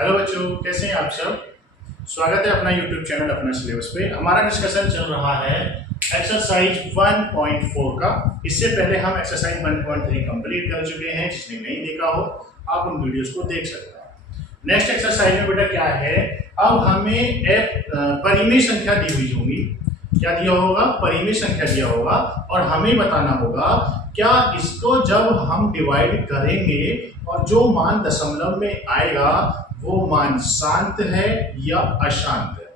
Hello बच्चों, कैसे हैं आप सब। स्वागत है अपना यूट्यूब चैनल अपना सिलेबस पे। हमारा डिस्कशन चल रहा है एक्सरसाइज 1.4 का। इससे पहले हम एक्सरसाइज 1.3 कंप्लीट कर चुके हैं। जिसने नहीं देखा हो आप उन वीडियोस को देख सकते हैं। नेक्स्ट एक्सरसाइज में बेटा क्या है, अब हमें एक परिमेय संख्या दी हुई होगी। क्या दिया होगा? परिमेय संख्या दिया होगा और हमें बताना होगा क्या इसको जब हम डिवाइड करेंगे और जो मान दशमलव में आएगा वो मान शांत है या अशांत है।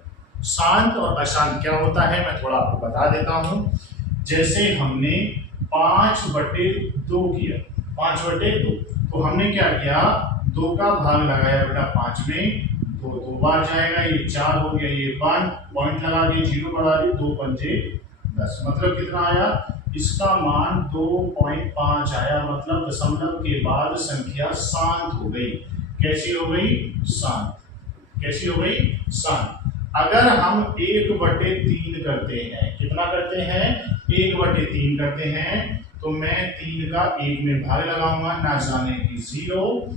शांत और अशांत क्या होता है मैं थोड़ा आपको बता देता हूं। जैसे हमने 5/2 किया, 5/2 तो हमने क्या किया, 2 का भाग लगाया बेटा 5 में, तो 2 बार जाएगा, ये 4 हो गया, ये 5 पॉइंट लगा के 0 बढ़ा दी, 2 पंजे 10, मतलब कितना आया, इसका मान 2.5 आया। मतलब दशमलव के बाद संख्या शांत हो गई। कैसी हो गई? शांत। कैसी हो गई? शांत। अगर हम 1/3 करते हैं, कितना करते हैं? 1/3 करते हैं, तो मैं 3 का 1 में भाग लगाऊंगा, ना जाने की 0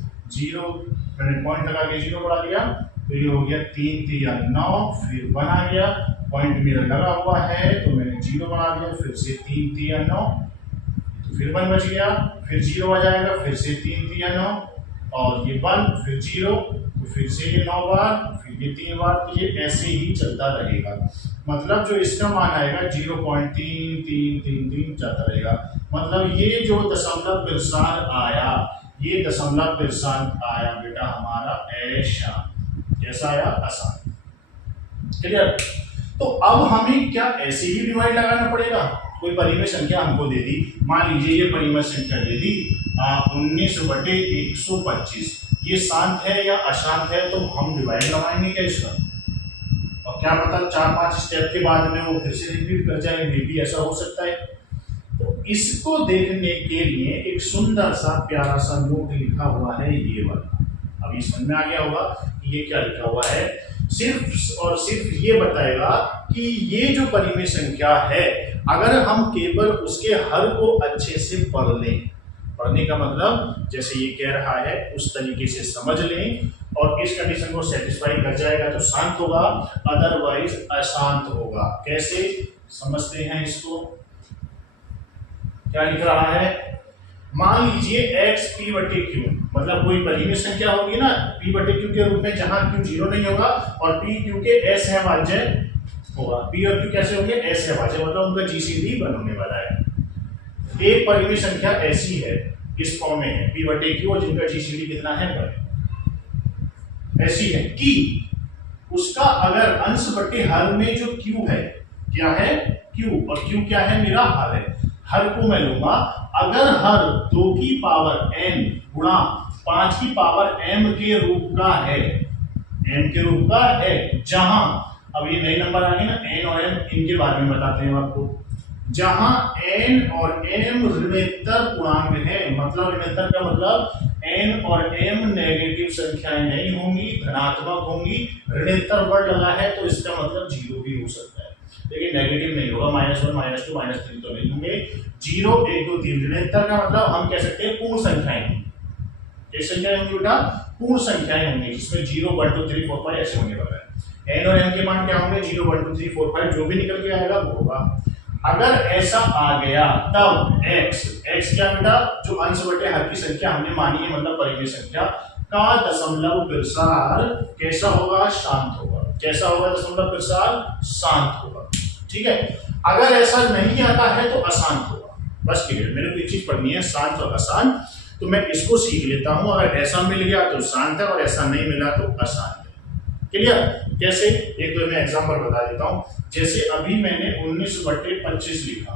मैंने पॉइंट लगा के 0 बढ़ा दिया, तो ये हो गया 3 3 9, फिर 1 आ गया, पॉइंट मेरा लगा हुआ है तो मैंने 0 बना दिया, फिर से 3 3 9, तो फिर 1 बच गया, फिर 0 आ जाएगा, फिर से 3 3 9 और ये 1, फिर 0, तो फिर से ये 9 बार, फिर ये 3 बार, तो ये ऐसे ही चलता रहेगा। मतलब जो इसका मान आएगा 0.3333 जाता रहेगा। मतलब ये जो दशमलव बिरसार आया, ये दशमलव बिरसार आया बेटा हमारा अशांत। कैसा आया? अशांत। क्लियर? तो अब हमें क्या ऐसे ही डिवाइड लगाना पड़ेगा? कोई परिमेय संख्या हमको दे दी, मान लीजिए ये परिमेय संख्या दे दी 19/125, ये शांत है या अशांत है, तो हम डिवाइड लगाएंगे क्या इसका? और क्या पता 4-5 स्टेप के बाद में वो फिर से रिपीट कर जाए, ये भी ऐसा हो सकता है। तो इसको देखने के लिए एक सुंदर सा प्यारा सा नोट लिखा हुआ है, ये वाला। अभी समझ में आ गया होगा कि ये क्या लिखा हुआ है। सिर्फ और सिर्फ ये बताएगा कि ये जो परिमेय संख्या है, अगर हम केवल उसके हर को अच्छे से पढ़ लें, पढ़ने का मतलब जैसे ये कह रहा है उस तरीके से समझ लें और इस कंडीशन को सेटिस्फाई कर जाएगा तो शांत होगा, अदरवाइज अशांत होगा। कैसे समझते हैं इसको? क्या लिख रहा है? मान लीजिए x p/q, मतलब कोई परिमेय संख्या होगी ना p/q के रूप में, जहां q 0 नहीं होगा और p q के असहभाज्य होगा। p और q कैसे होंगे? असहभाज्य, मतलब उनका जीसीडी 1 होने वाला है। एक परिमेय संख्या ऐसी है, इस फॉर्म में है p/q और जिनका जीसीडी कितना है 1, ऐसी है कि उसका अगर अंश बटे हर में जो q है, क्या है? q, और q क्या है? मेरा हर है। हर को मैं लूंगा, अगर हर 2 की पावर n गुणा 5 की पावर m के रूप का है, m के रूप का है, जहां अब ये नए नंबर आ गए ना, n और m, इनके बारे में बताते हैं आपको। जहां n और m ऋणोत्तर पूर्णांक है, मतलब ऋणोत्तर का मतलब n और m नेगेटिव संख्याएं नहीं होंगी, धनात्मक होंगी। ऋणोत्तर वर्ड लगा है तो इसका मतलब 0 भी हो सकता है, लेकिन नेगेटिव नहीं होगा। -1 -2 -3 तो नहीं होंगे। 0 1 2 3 ऋणोत्तर का मतलब हम कह सकते हैं पूर्ण संख्याएं होंगी। कैसी संख्याएं होंगी बेटा? पूर्ण संख्याएं होंगी, जिसमें 0 1 2 3 4 5 ऐसे होने वाला है। n और m के मान क्या होंगे? 0 1 2 3 4 5, जो भी निकल के आएगा वो होगा। अगर ऐसा आ गया तब x क्या बेटा? जो अंश बटे हर की संख्या हमने मानी है, मतलब परिमेय संख्या का दशमलव बिरसार कैसा होगा? शांत होगा। कैसा होगा? दशमलव बिरसार शांत होगा। ठीक है। अगर ऐसा नहीं आता है तो अशांत होगा। बस क्लियर? मेरे को एक चीज पढ़नी है, शांत और अशांत, तो मैं इसको सीख लेता हूं। अगर ऐसा मिल गया तो शांत है और ऐसा नहीं मिला तो अशांत है। क्लियर? कैसे? एक दो मैं एग्जांपल बता देता हूं। जैसे अभी मैंने 19/25 लिखा,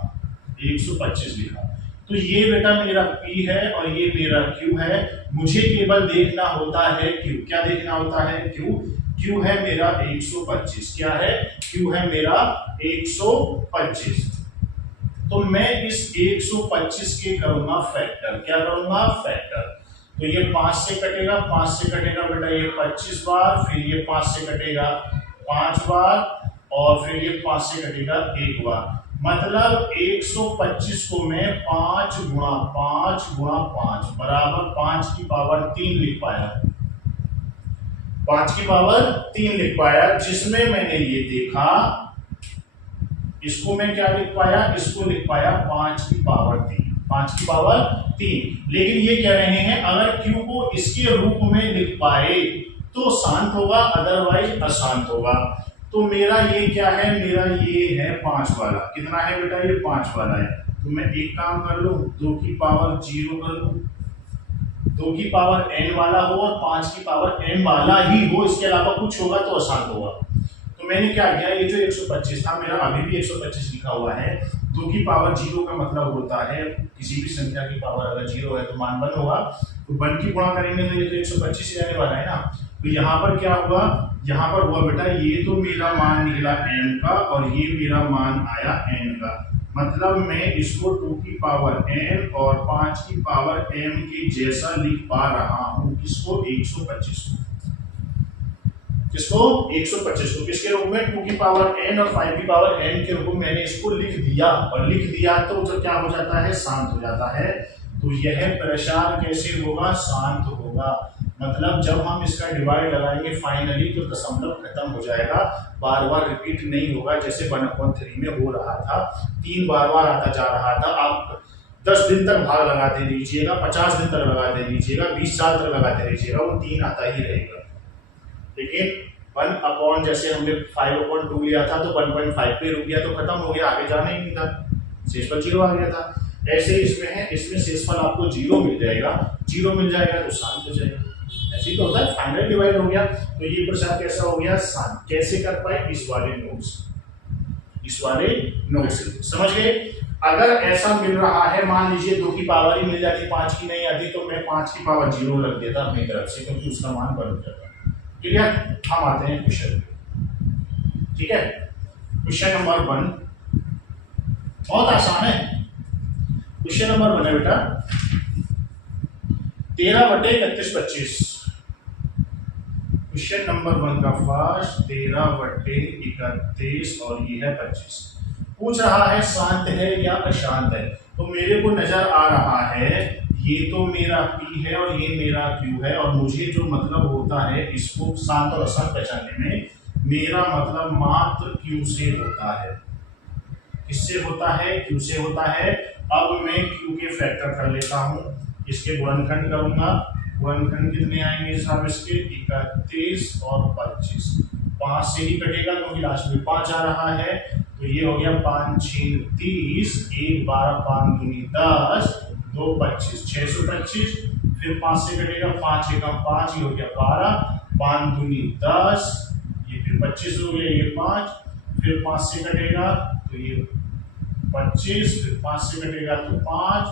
125 लिखा, तो ये बेटा मेरा p है और ये मेरा q है। मुझे केवल देखना होता है q। क्या देखना होता है? q। q है मेरा 125। क्या है? q है मेरा 125। तो मैं इस 125 के करूंगा फैक्टर। क्या करूंगा? फैक्टर। तो ये 5 से कटेगा, 5 से कटेगा बेटा ये 25 बार, फिर ये 5 से कटेगा 5 बार, और फिर ये 5 से कटेगा 1 बार। मतलब 125 को मैं 5 गुणा 5 गुणा 5 बराबर 5 की पावर 3 लिख पाया। 5 की पावर 3 लिख पाया, जिसमें मैंने ये देखा, इसको मैं क्या लिख पाया, इसको लिख पाया 5 की पावर 3, 5 की पावर 3। लेकिन ये कह रहे हैं अगर q को इसके रूप में लिख पाए तो शांत होगा, अदरवाइज अशांत होगा। तो मेरा ये क्या है, मेरा ये है 5 वाला। कितना है बेटा, ये 5 वाला है। तो मैं एक काम कर लूं, 2 की पावर 0 कर लूं, 2 की पावर n वाला हो और 5 की पावर m वाला ही हो, इसके अलावा कुछ होगा तो अशांत होगा। तो मैंने क्या किया, ये जो 125 था मेरा अभी भी 125 लिखा हुआ है। 2 की पावर 0 का मतलब होता है किसी भी संख्या की पावर अगर 0 है तो मान 1 होगा, तो 1 की गुणा करेंगे तो ये तो 125 रहने वाला है ना। तो यहाँ पर क्या हुआ, यहाँ पर हुआ बेटा, ये तो मेरा मान निकला m का और ये मेरा मान आया n का। मतलब मैं इसको 2 की पावर n और 5 की पावर m के जैसा लिख पा रहा हूं। किसको, 125 को। किसको, 125 को। किसके रूप में, 2 की पावर n और 5 की पावर n के रूप में मैंने इसको लिख दिया। और लिख दिया तो जो क्या हो जाता है, शांत हो जाता है। तो यह प्रसार कैसे होगा, शांत होगा। मतलब जब हम इसका डिवाइड लगाएंगे फाइनली तो दशमलव खत्म हो जाएगा, बार बार रिपीट नहीं होगा जैसे 1/3 में हो रहा था, 3 बार बार आता जा रहा था। आप 10 दिन तक भाग लगाते रहिएगा, 50 दिन तक लगाते रहिएगा, 20 साल तक लगाते रहिएगा, वो 3 आता ही रहेगा। लेकिन 1 अपॉन जैसे हमने 5/2 लिया था तो 1.5 पे रुक गया तो खत्म हो गया, आगे जाना ही नहीं था, शेषफल 0 आ गया था। ऐसे इसमें है, इसमें शेषफल आपको 0 मिल जाएगा, 0 मिल जाएगा तो शांत हो जाएगा। ऐसे ही तो होता है, फाइनल डिवाइड हो गया। तो ये प्रसार कैसा हो गया, शांत। कैसे कर पाए, इस वाले नोट से, इस वाले नोट से। समझ गए। अगर ऐसा मिल रहा है, मान लीजिए 2 की पावर ही मिल जाती, 5 की नहीं आती, तो मैं 5 की पावर 0 रख देता अपनी तरफ से, क्योंकि उसका मान बढ़ जाता। ठीक है, हम आते हैं क्वेश्चन पे। ठीक है, क्वेश्चन नंबर 1 बहुत आसान है। क्वेश्चन नंबर 1 है बेटा, 13/31/25। क्वेश्चन नंबर 1 का फर्स्ट 13/31 और ये है 25। पूछ रहा है शांत है या अशांत है। तो मेरे को नजर आ रहा है ये तो मेरा P है और ये मेरा Q है, और मुझे जो मतलब होता है इसको शांत और अशांत पहचानने में, मेरा मतलब मात्र Q से होता है। किससे होता है, Q से होता है। अब मैं Q के फैक्टर कर लेता हूं, इसके गुणनखंड करूंगा। गुणनखंड कितने आएंगे साहब इसके, 31 और 25। 5 से ही कटेगा क्योंकि लास्ट में 5 आ रहा है। तो ये हो गया 5 6 30, 1 12 5 दूनी 10, 2 25, 625। फिर 5 से कटेगा, 5 एकम 5, ये हो गया 12, 5 दूनी 10, ये फिर 25 हो गया, ये 5, फिर 5 से कटेगा तो ये 25, फिर 5 से कटेगा तो 5,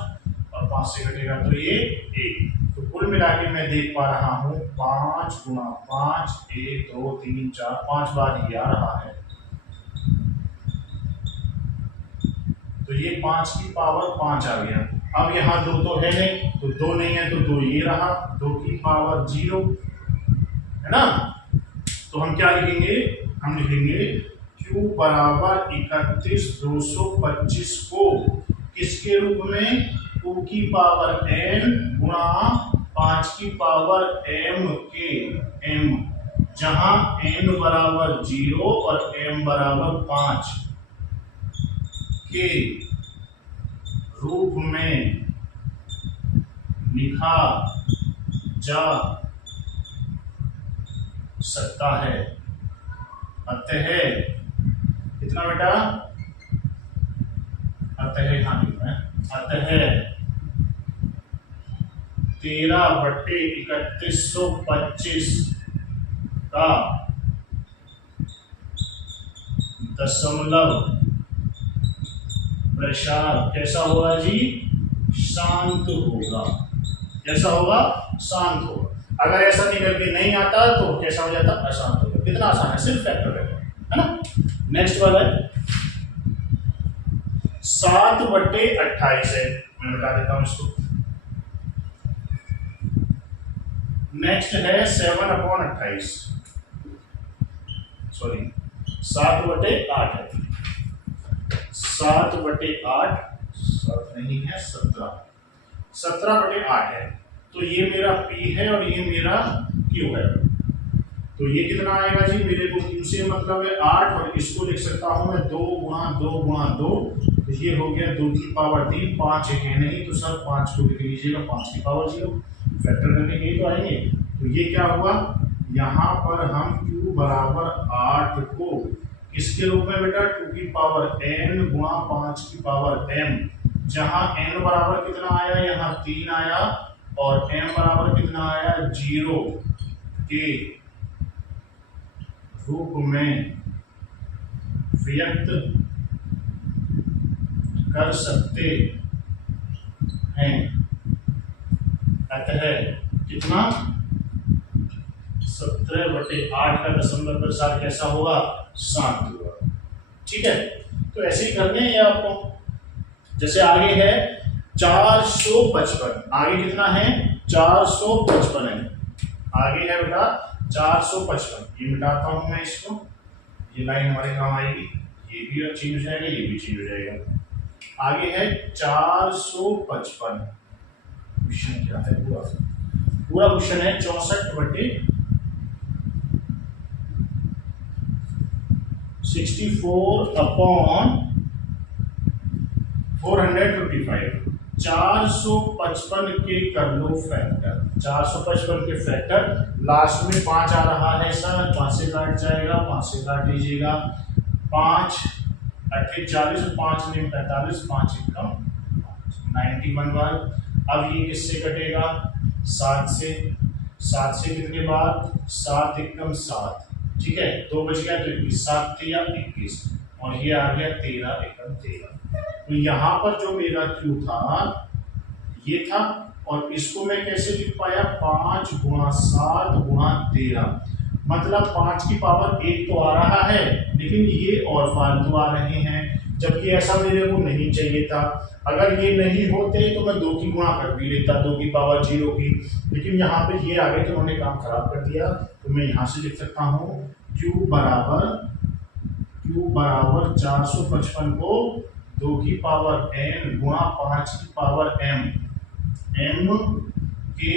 और 5 से कटेगा तो ये 1। तो कुल मिला के मैं देख पा रहा हूं 5 गुणा 5, 1 2 3 4, 5 बार ये आ रहा है। तो ये 5 की पावर 5 आ गया। अब यहाँ 2 तो है नहीं, तो 2 नहीं है तो 2 ये रहा, 2 की पावर 0 है ना। तो हम क्या लिखेंगे, हम लिखेंगे Q बराबर 31 225 को किसके रूप में, 2 की पावर n गुणा 5 की पावर m के m, जहां n बराबर 0 और m बराबर 5 के रूप में लिखा जा सकता है। अतः कितना बेटा, अतः कहां लिखना है, अतः 13/3125 का दशमलव प्रसार कैसा होगा जी, शांत होगा। कैसा होगा, शांत होगा। अगर ऐसा निकल के नहीं आता तो कैसा हो जाता, अशांत होगा। कितना आसान है, सिर्फ फैक्टर है ना। नेक्स्ट वाला है 7/28 है, मैं बता देता हूं इसको। नेक्स्ट है 7/28, सॉरी 7/8 है, 7/8, 7 नहीं है 17, 17/8 है। तो ये मेरा P है और ये मेरा Q है। तो ये कितना आएगा जी, मेरे को क्यू से मतलब है 8, और इसको लिख सकता हूं मैं 2 गुणा 2 गुणा 2, तो ये हो गया 2 की पावर 3, 5 एक है नहीं तो सर 5 को लिख लीजिएगा 5 की पावर 0, फैक्टर करने के तो आएंगे। तो ये क्या हुआ, यहाँ पर हम q बराबर 8 को किसके रूप में बेटा 2 की पावर n गुणा 5 की पावर m, जहां n बराबर कितना आया, यहाँ 3 आया, और m बराबर कितना आया 0 के रूप में व्यक्त कर सकते हैं। अतः कितना 17/8 का दशमलव प्रसार कैसा होगा, 7 होगा। ठीक है, तो ऐसे ही करने हैं आपको। जैसे आगे है 455, आगे कितना है 455 है, आगे है बेटा 455, ये मिटाता हूं मैं इसको, ये लाइन हमारे काम आएगी, ये भी चेंज हो जाएगा, ये भी चेंज हो जाएगा। आगे है 455, क्वेश्चन क्या है, पूरा क्वेश्चन है 64/455, 455 के कर लो फैक्टर, 455 के फैक्टर, लास्ट में 5 आ रहा है सर, 5 से काट जाएगा, 5 से काट लीजिएगा, 5 8 40, 5 9 45, 5 एकम 91 बार। अब ये किससे कटेगा, 7 से, 7 से कितने बार, 7 एकम 7, ठीक है, 2 बच गया तो 21, 7 3 21, और ये आ गया 13 एकम 13। तो यहाँ पर जो मेरा क्यू था ये था, और इसको मैं कैसे लिख पाया, 5 गुणा 7 गुणा 13, मतलब 5 की पावर 1 तो आ रहा है, लेकिन ये और फालतू आ रहे हैं, जबकि ऐसा मेरे को नहीं चाहिए था। अगर ये नहीं होते तो मैं 2 की गुणा कर भी लेता, 2 की पावर 0 की, लेकिन यहाँ पे ये आ गए तो उन्होंने काम खराब कर दिया। तो मैं यहाँ से लिख सकता हूँ Q बराबर 455 को 2 की पावर n गुणा 5 की पावर m के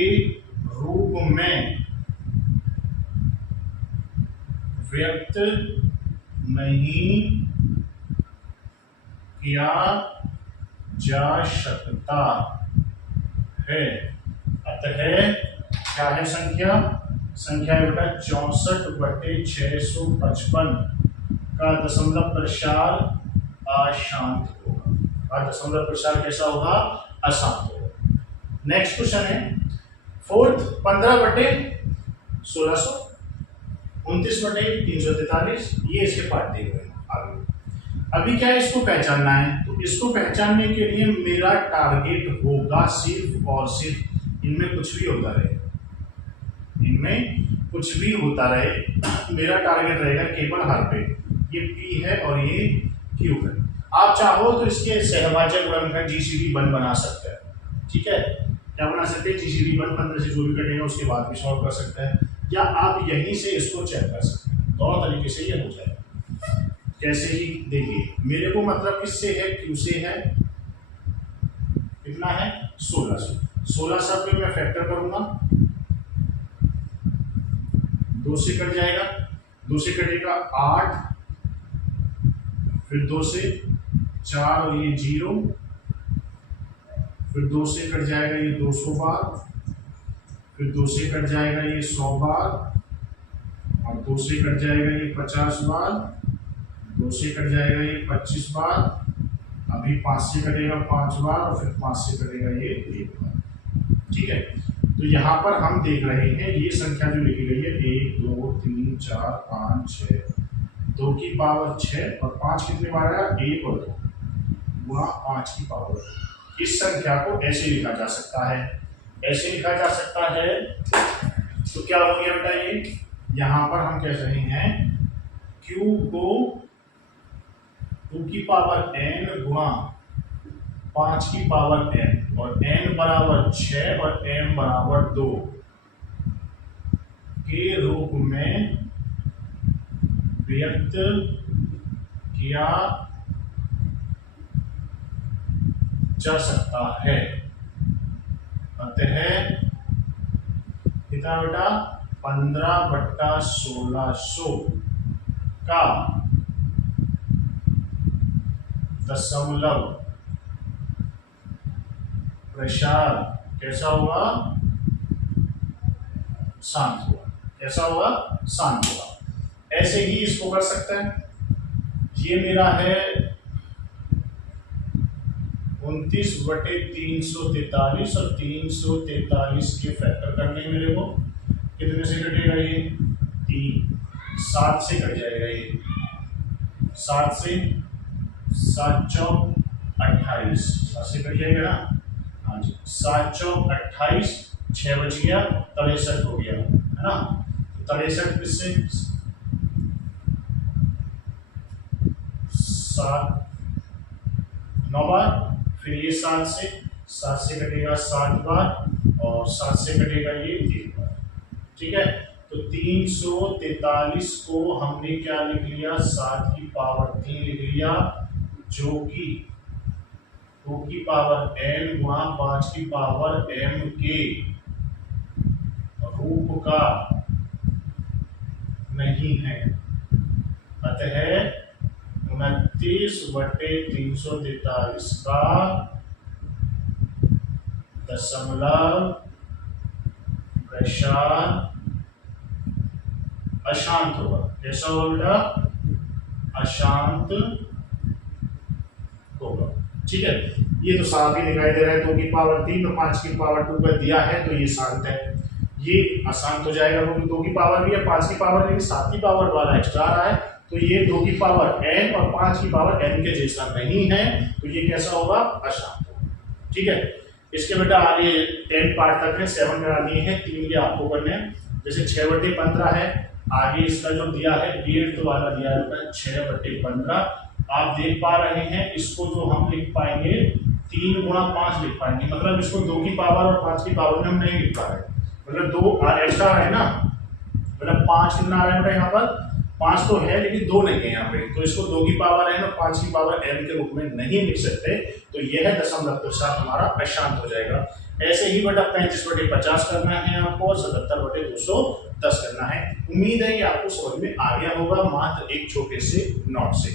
रूप में व्यक्त नहीं किया जा सकता है। अतः क्या है संख्या, संख्या बेटा 64/655 का दशमलव प्रसार अशांत होगा, का दशमलव प्रसार कैसा होगा, अशांत होगा। नेक्स्ट क्वेश्चन है फोर्थ, 15/1600, 29/343, ये इसके पार्ट दिए हुए हैं। आगे अभी क्या है, इसको पहचानना है, तो इसको पहचानने के लिए मेरा टारगेट होगा सिर्फ और सिर्फ इनमें कुछ भी होता रहे, इनमें कुछ भी होता रहे, मेरा टारगेट रहेगा केवल हर पे, ये P है और ये Q है। आप चाहो तो इसके सहभाजक गुणनखंड GCD 1 बना सकते हैं, ठीक है, क्या बना सकते हैं, GCD 1 15 से जो भी कटेगा उसके बाद भी सॉल्व कर सकते हैं, या आप यहीं से इसको चेक कर सकते हैं, दोनों तरीके से ये हो जाएगा। कैसे ही देखिए, मेरे को मतलब किससे है, Q से है, कितना है 1600, 1600 पे मैं फैक्टर करूंगा, 2 से कट जाएगा, 2 से कटेगा 8, फिर 2 से 4 और ये 0, फिर 2 से कट जाएगा ये 200 बार, फिर 2 से कट जाएगा ये 100 बार, और 2 से कट जाएगा ये 50 बार, 2 से कट जाएगा ये 25 बार, अभी 5 से कटेगा 5 बार, और फिर 5 से कटेगा ये 1 बार, ठीक है। तो यहाँ पर हम देख रहे हैं ये संख्या जो लिखी गई है 1 2 3 4 5 6, 2 की पावर 6 और 5 कितने बार आया, 1 और 2 गुणा 5 की पावर 2। इस संख्या को ऐसे लिखा जा सकता है, ऐसे लिखा जा सकता है। तो क्या हो गया बेटा, ये यहाँ पर हम कह रहे हैं Q को 2 की पावर n गुणा 5 की पावर n, और n बराबर 6 और m बराबर 2 के रूप में व्यक्त किया जा सकता है। अतः कितना बेटा 15/1600 का दशमलव प्रसार कैसा होगा? शांत होगा। कैसा होगा? शांत होगा। ऐसे ही इसको कर सकते हैं। ये मेरा है 29/343 और 343 के फैक्टर करने हैं मेरे को। कितने से कटेगा ये? 3। 7 से कट जाएगा ये। 7 से 7 चौक 28। 7 से कट जाएगा ना? हाँ जी। 7 चौक 28, 6 बच गया, 63 हो गया, है ना? 63 किससे? 7 9 बार, फिर ये 7 से कटेगा 7 बार, और 7 से कटेगा ये 3 बार। ठीक है, तो 343 को हमने क्या लिख लिया? 7 की पावर 3 लिख लिया, जो कि 2 की पावर n गुणा 5 की पावर m के रूप का नहीं है। अतः 29/343 का दशमलव प्रसार अशांत होगा। कैसा होगा? अशांत होगा। ठीक है, ये तो साफ ही दिखाई दे रहा है। 2 की पावर 3 और 5 की पावर 2 का दिया है, तो ये शांत है। ये अशांत हो जाएगा क्योंकि 2 की पावर भी है, 5 की पावर भी, 7 की पावर वाला एक्स्ट्रा रहा है, तो ये 2 की पावर n और 5 की पावर n के जैसा नहीं है, तो ये कैसा होगा? अशांत होगा। ठीक है, इसके बेटा आगे 10 पार्ट तक है, 7 करा दिए हैं, 3 ये आपको करने हैं। जैसे 6/15 है, आगे इसका जो दिया है 1/2 वाला दिया है 6/15। आप देख पा रहे हैं, इसको जो हम लिख पाएंगे 3 गुणा 5 लिख पाएंगे, मतलब इसको 2 की पावर और 5 की पावर में हम नहीं लिख पा रहे, मतलब 2 एक्स्ट्रा है ना, मतलब 5 कितना आ रहा है बेटा? यहाँ पर 5 तो है लेकिन 2 नहीं है यहाँ पे, तो इसको 2 की पावर n और 5 की पावर n के रूप में नहीं लिख सकते, तो यह दशमलव प्रसार हमारा अशांत हो जाएगा। ऐसे ही बेटा 35/50 करना है आपको, और 77/210 करना है। उम्मीद है कि आपको समझ में आ गया होगा, मात्र एक छोटे से नोट से।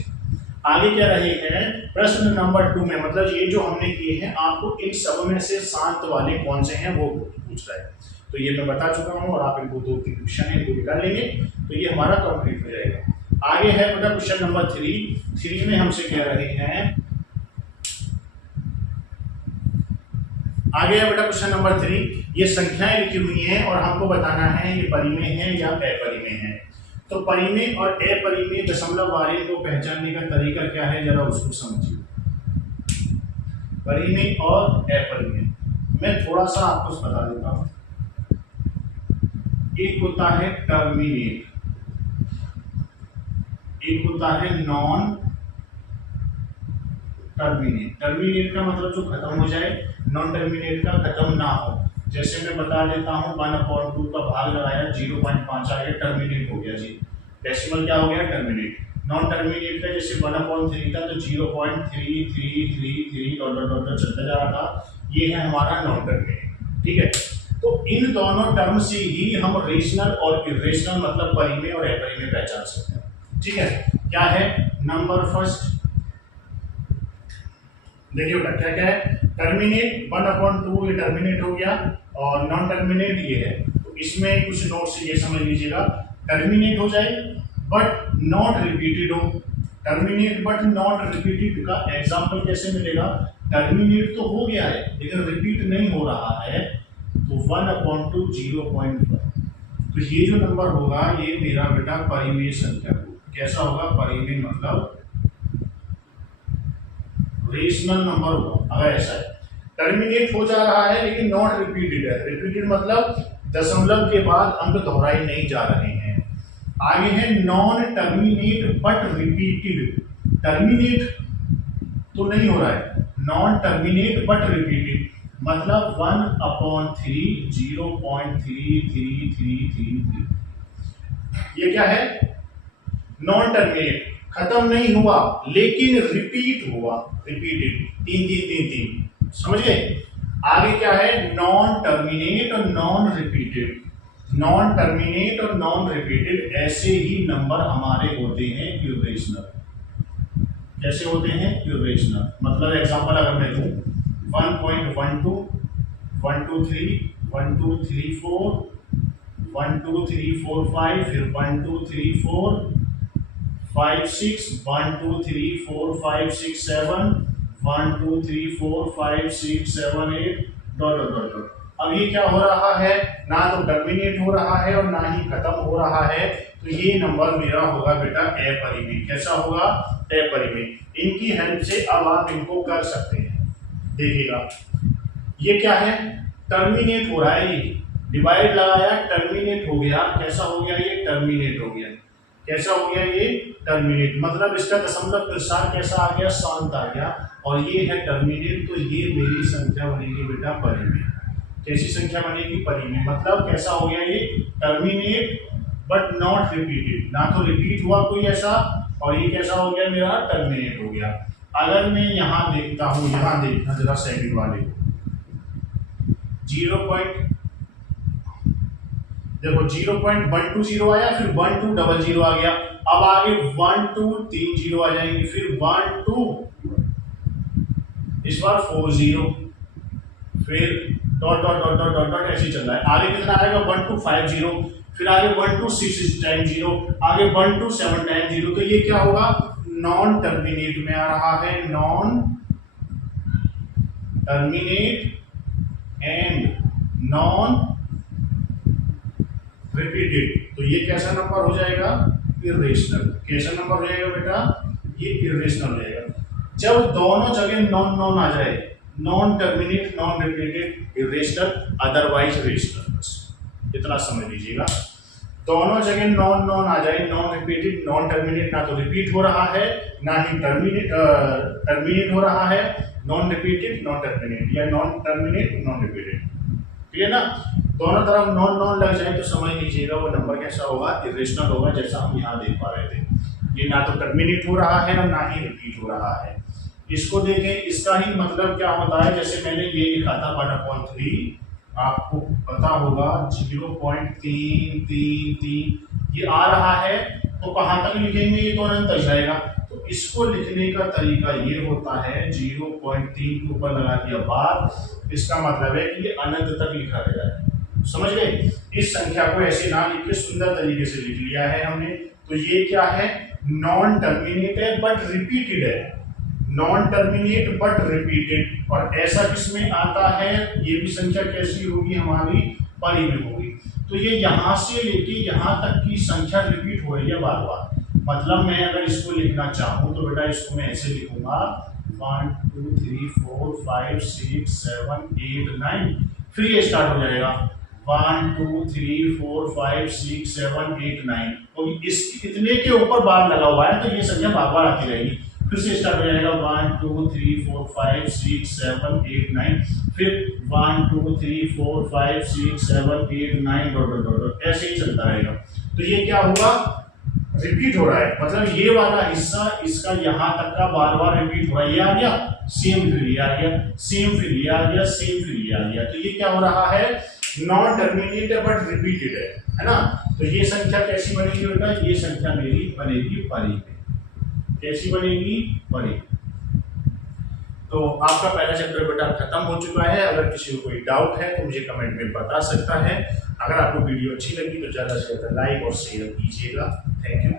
आगे क्या रहे हैं? प्रश्न नंबर 2 में, मतलब ये जो हमने किए हैं, आपको इन सब में से शांत वाले कौन से हैं वो पूछ रहा है। तो ये मैं बता चुका हूं, और आप इनको 2-3 क्वेश्चन है इनको निकाल लेंगे, तो ये हमारा कंप्लीट हो जाएगा। आगे है बेटा क्वेश्चन नंबर 3 में हमसे कह रहे हैं, आगे है बेटा क्वेश्चन नंबर 3, ये संख्याएं लिखी हुई हैं और हमको बताना है ये परिमेय है या अपरिमेय है। तो परिमेय और अपरिमेय दशमलव वाले को पहचानने का तरीका क्या है, जरा उसको समझिए। परिमेय और अपरिमेय मैं थोड़ा सा आपको बता देता हूं। एक होता है टर्मिनेट, एक होता है नॉन टर्मिनेट। टर्मिनेट का मतलब जो खत्म हो जाए, नॉन टर्मिनेट का खत्म ना हो। जैसे मैं बता देता हूं 1/2 का भाग लगाया 0.5 आ गया, टर्मिनेट हो गया जी। डेसिमल क्या हो गया? टर्मिनेट। नॉन टर्मिनेट का जैसे 1/3 था तो 0.3333 डॉट डॉट डॉट चलता जा रहा था, ये है हमारा नॉन टर्मिनेट। ठीक है, तो इन दोनों टर्म से ही हम रेशनल और इरेशनल मतलब परिमेय और अपरिमेय पहचान सकते हैं। ठीक है, क्या है? नंबर फर्स्ट देखिए बेटा क्या क्या है। टर्मिनेट 1/2 ये टर्मिनेट हो गया, और नॉन टर्मिनेट ये है। तो इसमें कुछ नोट से ये समझ लीजिएगा, टर्मिनेट हो जाए बट नॉट रिपीटेड हो। टर्मिनेट बट नॉट रिपीटेड का एग्जांपल कैसे मिलेगा? टर्मिनेट तो हो गया है लेकिन रिपीट नहीं हो रहा है, तो 1/2 0.1। तो ये जो नंबर होगा ये मेरा बेटा परिमेय संख्या होगा। कैसा होगा? परिमेय मतलब रेशनल नंबर होगा। अगर ऐसा है टर्मिनेट हो जा रहा है लेकिन नॉट रिपीटेड है, रिपीटेड मतलब दशमलव के बाद अंक दोहराए नहीं जा रहे हैं। आगे है non terminate but repeated. Terminate तो नहीं हो रहा है, नॉन टर्मिनेट बट रिपीटेड मतलब 1/3 0.3333। ये क्या है? नॉन टर्मिनेट, खत्म नहीं हुआ लेकिन रिपीट हुआ, रिपीटेड 3-3-3-3। समझ गए? आगे क्या है? नॉन टर्मिनेट और नॉन रिपीटेड। नॉन टर्मिनेट और नॉन रिपीटेड ऐसे ही नंबर हमारे होते हैं इर्रेशनल। कैसे होते हैं? इर्रेशनल। मतलब एग्जांपल अगर मैं दूं 1.12 1 2 3 1 2 3 4 1 2 3 4 5 फिर 1 2 3 4 5 6 1 2 3 4 5 6 7 1 2 3 4 5 6 7 8 डॉट डॉट डॉट डॉट। अब ये क्या हो रहा है? ना तो टर्मिनेट हो रहा है और ना ही खत्म हो रहा है, तो ये नंबर मेरा होगा बेटा अपरिमेय। कैसा होगा? अपरिमेय। इनकी हेल्प से अब आप इनको कर सकते हैं। देखिएगा ये क्या है? टर्मिनेट हो रहा है, ये डिवाइड लगाया टर्मिनेट हो गया। कैसा हो गया? ये टर्मिनेट हो गया। कैसा हो गया? ये टर्मिनेट। मतलब इसका दशमलव प्रसार कैसा आ गया? शांत आ गया। और ये है टर्मिनेट, तो ये मेरी संख्या बनेगी बेटा परिमेय। कैसी संख्या बनेगी? परिमेय। मतलब कैसा हो गया? ये टर्मिनेट बट नॉट रिपीटेड। ना तो रिपीट हुआ कोई ऐसा, और ये कैसा हो गया? मेरा टर्मिनेट हो गया। अगर मैं यहां देखता हूं, यहां देखना जरा सेकंड वाले को, 0.120 आया, फिर 1200 आ गया। अब आगे 1230 आ जाएंगे, फिर 12 इस बार 40, फिर dot dot dot dot dot dot ऐसे चल रहा है। आगे कितना आएगा? 1250, फिर आगे 126 टाइम 0, आगे 127 टाइम 0। तो ये क्या होगा? नॉन टर्मिनेट में आ रहा है। Non terminate and non repeated. तो ये कैसा नंबर हो जाएगा? इर्रेशनल। कैसा नंबर हो जाएगा बेटा? ये इर्रेशनल हो जाएगा। जब दोनों जगह नॉन नॉन आ जाए, non terminate non repeated irrational, otherwise rational, बस इतना समझ लीजिएगा। दोनों जगह नॉन नॉन आ जाए, नॉन रिपीटेड नॉन टर्मिनेट, ना तो रिपीट हो रहा है ना ही टर्मिनेट हो रहा है, नॉन रिपीटेड नॉन टर्मिनेट या नॉन टर्मिनेट नॉन रिपीटेड। ठीक है ना? दोनों तरफ नॉन नॉन लग जाए तो समझ लीजिएगा वो नंबर कैसा होगा? इर्रेशनल होगा, जैसा हम यहाँ देख पा रहे थे। ये ना तो टर्मिनेट हो रहा है और ना ही रिपीट हो रहा है। इसको देखें, इसका ही मतलब क्या होता है? जैसे मैंने ये लिखा था 1/3, आपको पता होगा 0.333 ये आ रहा है, तो कहाँ तक लिखेंगे? ये तो अनंत तक जाएगा। तो इसको लिखने का तरीका ये होता है, 0.3 के ऊपर लगा दिया बार, इसका मतलब है कि ये अनंत तक लिखा गया है। समझ गए? इस संख्या को ऐसे ना लिख के सुंदर तरीके से लिख लिया है हमने। तो ये क्या है? नॉन टर्मिनेट है बट रिपीटेड है। Non terminate but repeated. और ऐसा किसमें आता है? ये भी संख्या कैसी होगी? हमारी परिमेय होगी। तो ये यहां से लेके यहां तक की संख्या रिपीट हो रही है बार बार। मतलब मैं अगर इसको लिखना चाहूं तो बेटा इसको मैं ऐसे लिखूंगा 1 2 3 4 5 6 7 8 9, फिर ये स्टार्ट हो जाएगा 1 2 3 4 5 6 7 8 9। तो इस इतने के ऊपर बार लगा हुआ है, तो ये संख्या बार बार आती रहेगी। फिर से स्टार्ट हो जाएगा 1 2 3 4 5 6 7 8 9, फिर 1 2 3 4 5 6 7 8 9 डॉट डॉट डॉट, ऐसे ही चलता रहेगा। तो ये क्या होगा? रिपीट हो रहा है। मतलब ये वाला हिस्सा इसका यहाँ तक का बार बार रिपीट हो रहा है। ये आ गया सेम, फिर ये आ गया सेम, फिर ये आ गया सेम, फिर ये आ गया। तो ये क्या हो रहा है? नॉन टर्मिनेट बट रिपीटेड है ना? तो ये संख्या कैसी बनेगी बेटा? ये संख्या मेरी बनेगी परिमेय। कैसी बनेगी? परिमेय। तो आपका पहला चैप्टर बेटा खत्म हो चुका है। अगर किसी को कोई डाउट है तो मुझे कमेंट में बता सकता है। अगर आपको वीडियो अच्छी लगी तो ज़्यादा से ज़्यादा लाइक और शेयर कीजिएगा। Thank you.